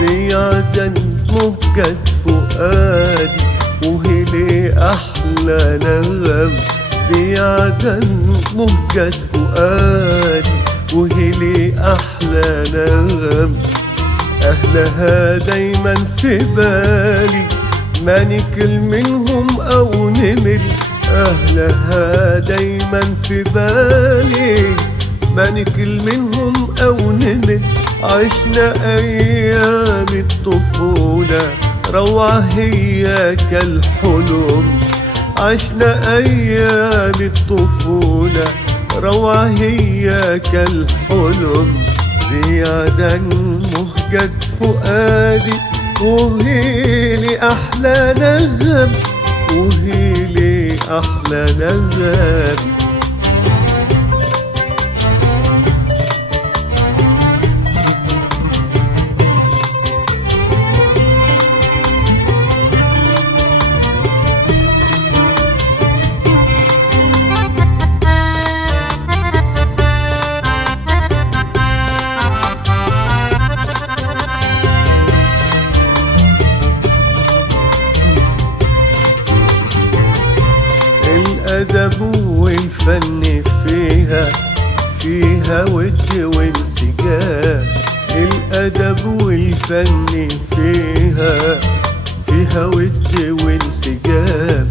زي عدن مهجة فؤادي وهي لي أحلى نغم. زي عدن مهجة فؤادي وهي لي أحلى نغم. أهلها دايما في بالي ما نكل منهم أو نمل. أهلها دايما في بالي ما نكل منهم أو نمل. عشنا أيام الطفولة روعة هي كالحلم. عشنا أيام الطفولة روعة هي كالحلم. زي عدن مهجة فؤادي وهي لي أحلى نغم. وهي لي أحلى نغم. الأدب والفن فيها ود وانسجام. الأدب والفن فيها ود وانسجام.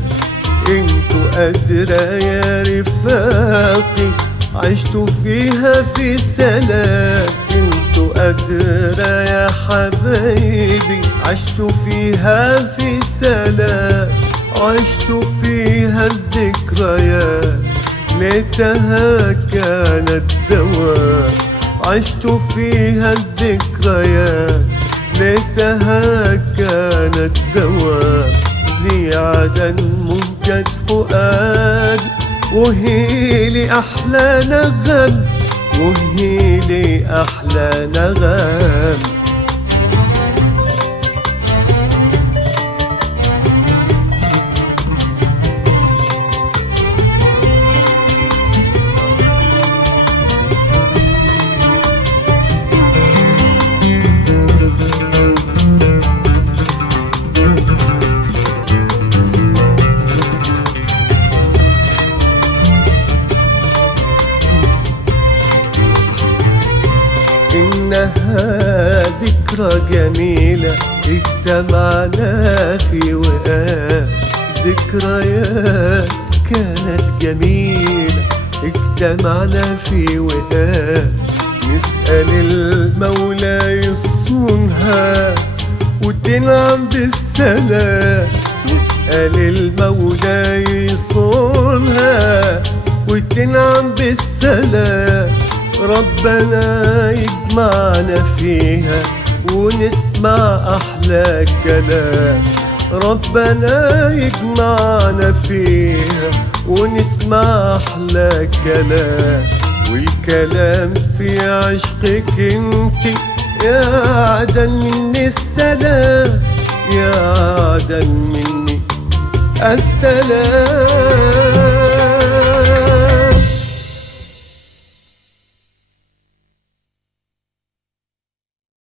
انتوا أدرى يا رفاقي عشتوا فيها في سلام. انتوا أدرى يا حبايبي عشتوا فيها في سلام. عشتوا فيها الذكريات ليتها كانت دواء. عشتوا فيها الذكريات ليتها كانت دواء. ذي عدن مهجة فؤادي وهي لي أحلى نغم. وهي لي أحلى نغم. إنها ذكرى جميلة اجتمعنا في وقاف. ذكريات كانت جميلة اجتمعنا في وقاف. نسأل المولى يصونها وتنعم بالسلام. نسأل المولى يصونها وتنعم بالسلام. ربنا يجمعنا فيها ونسمع أحلى كلام. ربنا يجمعنا فيها ونسمع أحلى كلام. والكلام في عشقك انتي يا عدن مني السلام. يا عدن مني السلام.